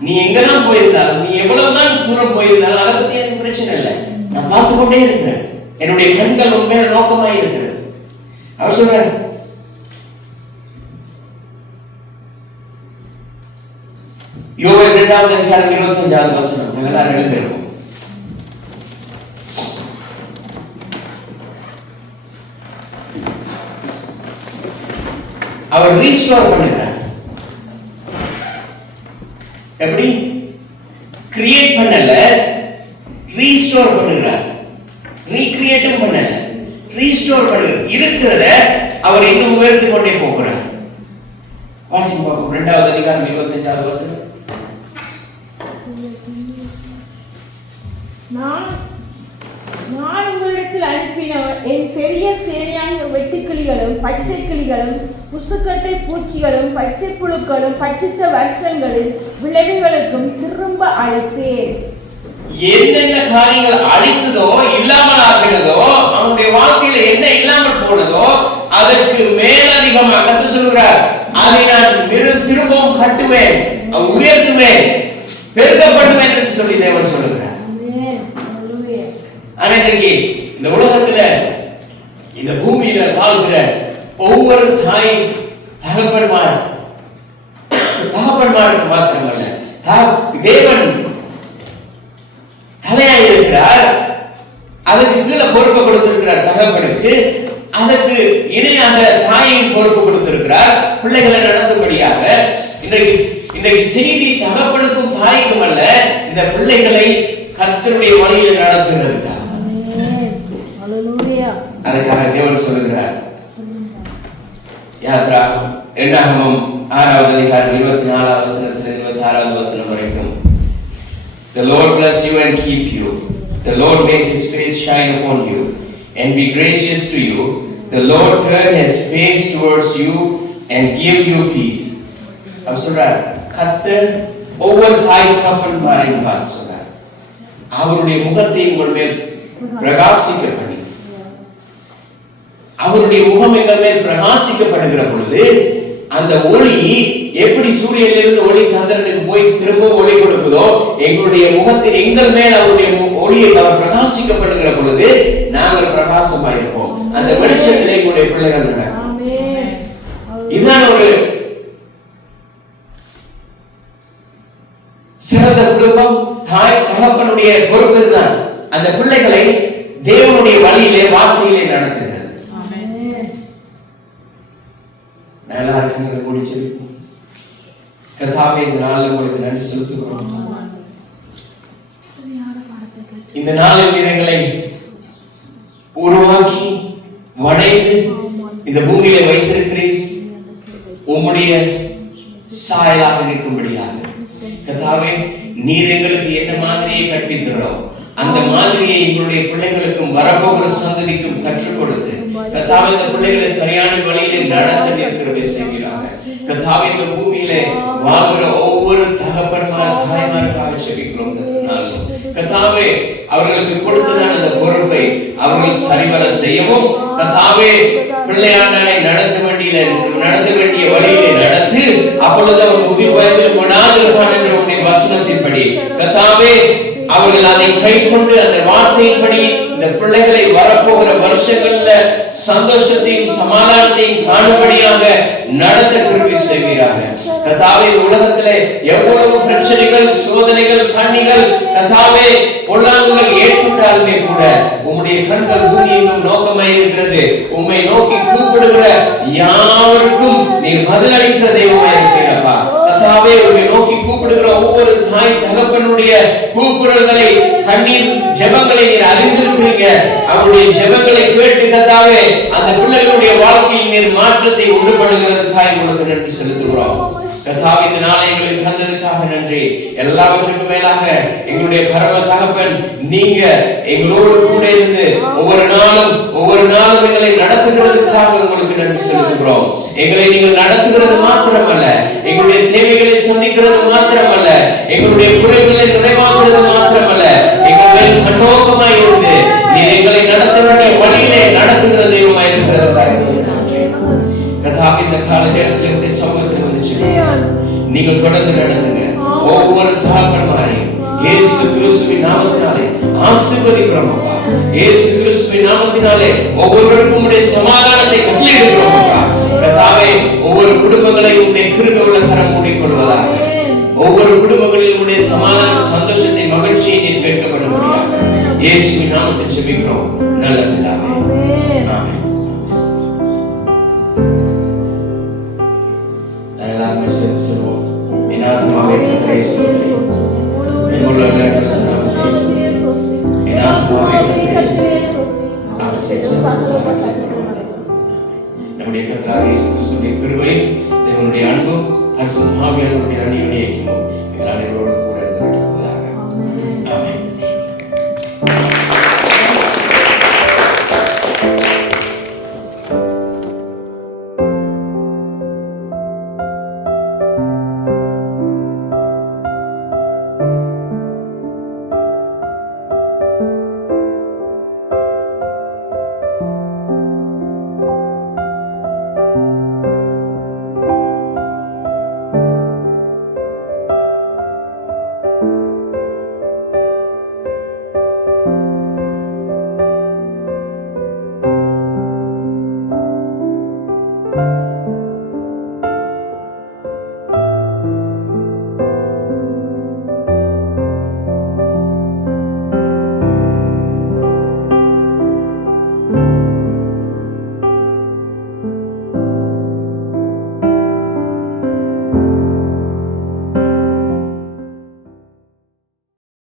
நீ எங்கதான் போயிருந்தாலும், நீ எவ்வளவுதான் தூரம் போயிருந்தாலும் அதை பத்தி எனக்கு பிரச்சனை இல்லை. நான் பார்த்து கொண்டே இருக்கிறேன். என்னுடைய கண்கள் உண்மையான நோக்கமாய் இருக்கிறது. அவர் சொல்றார், யோவேல் 2வது அதிகாரம் 25வது வசனம் எல்லாரும் எழுந்திருப்போம். அவர் ரீஸ்டோர் பண்ணுகிறார். எப்படி? கிரியேட் பண்ணல, ரீஸ்டோர் பண்ணுகிறார். ரீக்ரியேட்டும் பண்ணல, ரீஸ்டோர் பண்ணுகிறார். இருக்கிறத அவர் இன்னும் உயர்த்தி கொண்டே போகிறார். வாசிங்க பார்ப்போம். 2வது அதிகாரம் 25வது வசனம். நான் உங்களுடைய என்னிடத்தில் அனுப்பின என் பெரிய சேனையான வெட்டுக்கிளிகளும் பச்சை கிளிகளும் புசுக்கட்டை பூச்சிகளும் பச்சை புழுக்களும் பட்சித்த வருஷங்களில் விளைவுகளுக்கும் திரும்ப அழைப்பேன். என்னென்ன காரியங்கள் அழித்ததோ இல்லாமல் ஆகினதோ அவனுடைய வாழ்க்கையில என்ன இல்லாமல் போனதோ அதற்கு மேலதிகமாக கர்த்தர் சொல்கிறார், அதை நான் திரும்பவும் கட்டுவேன், உயர்த்துவேன், பெருக்கப்படுவேன் என்று சொல்லி தேவன் சொல்லுகிறார். ஆனா இன்னைக்கு இந்த உலகத்துல இந்த பூமியில வாழ்கிற ஒவ்வொரு தாய் தகப்பன்மாருக்கு மாத்திரமல்ல, தேவன் தலையாய் இருக்கிறார், அதுக்கு கீழே பொறுப்பு கொடுத்திருக்கிறார் தகப்பனுக்கு, அதற்கு இணையாக தாயின் பொறுப்பு கொடுத்திருக்கிறார் பிள்ளைகளை நடத்தும்படியாக. இன்றைக்கு செய்தி தகப்பனுக்கும் தாய்க்கும் அல்ல, இந்த பிள்ளைகளை கர்த்தருடைய வழியில் நடத்துகிறதுக்காக. அதுக்காக தேவன் சொல்லுகிறார், யாத்ரா என்னாகமம் 6வது அதிகாரம் 24வது வசனத்திலிருந்து 26வது வசனம் வரைக்கும், The Lord bless you and keep you. The Lord make his face shine upon you and be gracious to you. The Lord turn his face towards you and give you peace. அவர் சொல்றார், கர்த்தர் ஒவ்வொரு தாய் தகப்பன்மாரையும் பார்த்து சொல்றார், அவருடைய முகத்தை உங்கள் மேல் பிரகாசிக்க பண்ணி, அவருடைய முகம் எங்கள் மேல் பிரகாசிக்கப்படுகிற பொழுது அந்த ஒளி எப்படி சூரியனிலிருந்து ஒளி சந்திரனுக்கு போய் திரும்ப ஒளி கொடுக்குதோ, எங்களுடைய முகத்தில் எங்கள் மேல் அவருடைய ஒளியை அவர் பிரகாசிக்கப்படுகிற பொழுது நாங்கள் பிரகாசமாயிருப்போம். அந்த வெளிச்சத்திலே எங்களுடைய பிள்ளைகள் நடக்கும். இதுதான் ஒரு சிறந்த குடும்பம். தாய் தகப்பனுடைய பொறுப்பு தான் அந்த பிள்ளைகளை தேவனுடைய வழியிலே வார்த்தையிலே நடத்துகிறது. நல்லா இருக்குங்க, முடிச்சிருக்கும். கர்த்தாவே, இந்த நாளில் உங்களுக்கு நன்றி செலுத்துகிறோம். இந்த நாளில் எங்களை உருவாக்கி வளைந்து இந்த பூமியில வைத்திருக்கிறேன் உம்முடைய சாயலாக நிற்கும்படியாக. கர்த்தாவே, நீர் எங்களுக்கு என்ன மாதிரியை கற்பிக்கிறோம் அந்த மாதிரியை எங்களுடைய பிள்ளைகளுக்கும் வரப்போகிற சந்ததிக்கும் கற்றுக் கொடுத்து கர்த்தாவே இந்த பிள்ளைகளை சரியான வழியிலே நடத்த நிற்கிறவே செய்கிறாங்க. கர்த்தாவே, இந்த பூமியிலே வாழ்கிற ஒவ்வொரு தகப்பன்மார் தாய்மாருக்காக ஜெபிக்கிறோம். கர்த்தாவே, அவர்களுக்கு கொடுத்ததான அந்த பொறுப்பை அவர்கள் சரிவர செய்யவும், கர்த்தாவே பிள்ளையாண்டனை நடத்த வேண்டிய வழியிலே நடத்து, அப்பொழுது அவன் முதிர் வயதில் விடாதிருப்பான் என்ற உடைய வசனத்தின்படி கர்த்தாவே அவர்கள் அதை கை கொண்டு அந்த வார்த்தையின்படி இந்த பிள்ளைகளை வரப்போகிற வருஷங்கள்ல சந்தோஷத்தையும் சமாதானத்தையும் காணும்படியாக நடத்த கிருபை செய்வீராக. கர்த்தாவே, உலகத்திலே எவ்வளவு பிரச்சனைகள், சோதனைகள், கண்ணிகள், கர்த்தாவே பொல்லாங்குகள் ஏற்பட்டாலுமே கூட உம்முடைய கண்கள் பூமி எங்கும் நோக்கமாய் இருக்கிறது. உம்மை நோக்கி கூப்பிடுகிற யாவருக்கும் நீர் பதிலளிக்கிற தெய்வமாய் இருக்கிறப்பா. கர்த்தாவே, உம்மை நோக்கி கூப்பிடுகிற ஒவ்வொரு தாய் தகப்பனுடைய கூக்குரல்களை, கண்ணீர் ஜெபங்களை நீர் அறிந்திருக்கிறீங்க. அவருடைய ஜெபங்களை கேட்டு கர்த்தாவே அந்த பிள்ளைகளுடைய வாழ்க்கையில் நீர் மாற்றத்தை உண்டு பண்ணுகிறதுக்காக உங்களுக்கு நன்றி செலுத்துகிறோம். கர்த்தாவே, இந்த நாளை எங்களுக்கு தந்ததுக்காக நன்றி. எல்லாவற்றுக்கும் மேலாக எங்களுடைய பரம தகப்பன் நீங்க எங்களோடு கூட இருந்து ஒவ்வொரு நாளும் எங்களை நடத்துகிறதுக்காக உங்களுக்கு நன்றி செலுத்துகிறோம். எங்களை நீங்கள் நடத்துகிறது மாத்திரமல்ல, எங்களுடைய தேவைகளை சந்திக்கிறது மாத்திரமல்ல, எங்களுடைய குறைகளை நிறைவாக்குறது மாத்திரமல்ல, எங்கள் மேல் கண்ணோக்கமாய் இருந்து நீர் எங்களை நடத்த வேண்டிய வழியிலே நடத்துகிற தெய்வமாய் இருக்கிறதுக்காக நன்றி. கர்த்தாவே, இந்த கால நேரத்தில் என்னுடைய சமூகத்தில் வந்துச்சு நீங்கள் தொடர்ந்து நடத்துங்க. ஒவ்வொரு தகப்பன்மாரையும் இயேசு கிறிஸ்துவின் நாமத்தினாலே ஆசீர்வதிக்கிறோம் அப்பா. இயேசு கிறிஸ்துவின் நாமத்தினாலே ஒவ்வொருவருக்கும் உம்முடைய சமாதானத்தை கட்டளையிடுகிறோம் அப்பா. கர்த்தாவே, ஒவ்வொரு குடும்பங்களையும் உம்முடைய கிருபை உள்ள கரம் மூடிக்கொள்வதாக. ஒவ்வொரு குடும்பங்களிலும் உம்முடைய சமாதானம், சந்தோஷத்தை, மகிழ்ச்சியை நீர் கேட்கப்படும்படியாக இயேசுவின் நாமத்தில் ஜெபிக்கிறோம் நல்ல பிதாவே. ஆமென். எல்லாரும் சொல்லுவோம், என் ஆத்துமாவே கர்த்தரை ஸ்தோத்திரி, என் முழு உள்ளமே நாமத்தை ஸ்தோத்திரி, என் ஆத்துமாவே கர்த்தரை ஸ்தோத்திரி, அவர் செய்த நம்முடைய கர்த்தராகிய இயேசு கிறிஸ்துவின் கிருபை, தேவனுடைய அன்பும் பரிசுத்த ஆவியானவருடைய அந்யோன்ய ஐக்கியமும் எங்கள் அனைவரோடும்